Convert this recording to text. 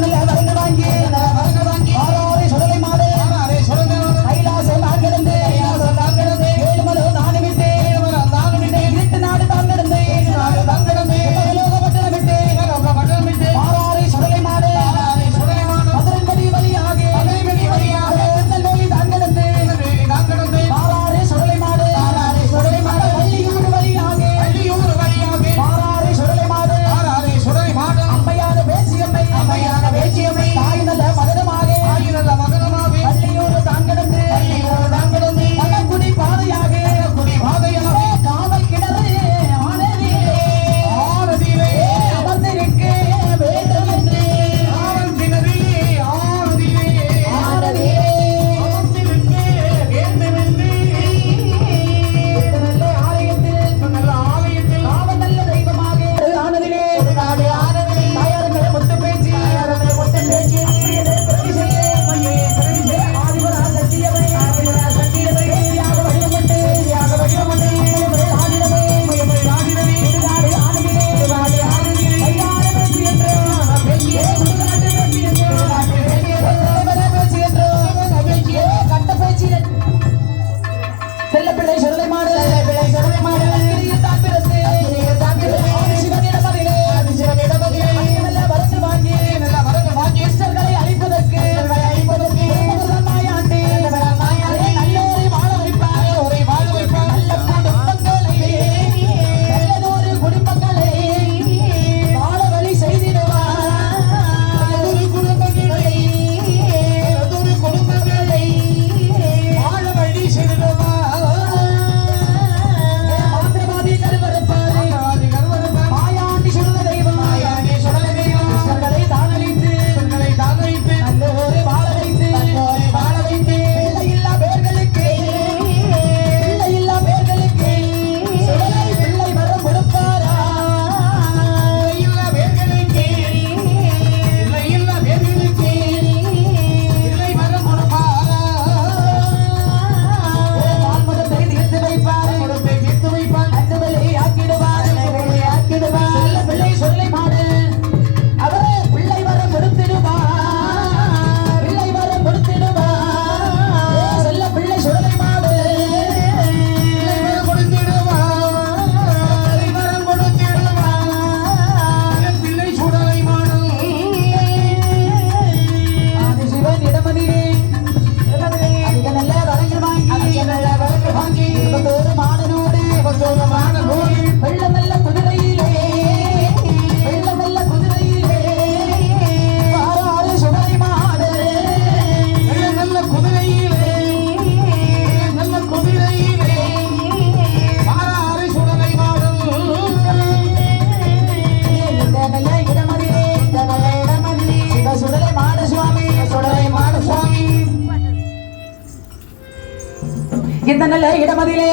Thank you. இந்த நல்ல இடமதிலே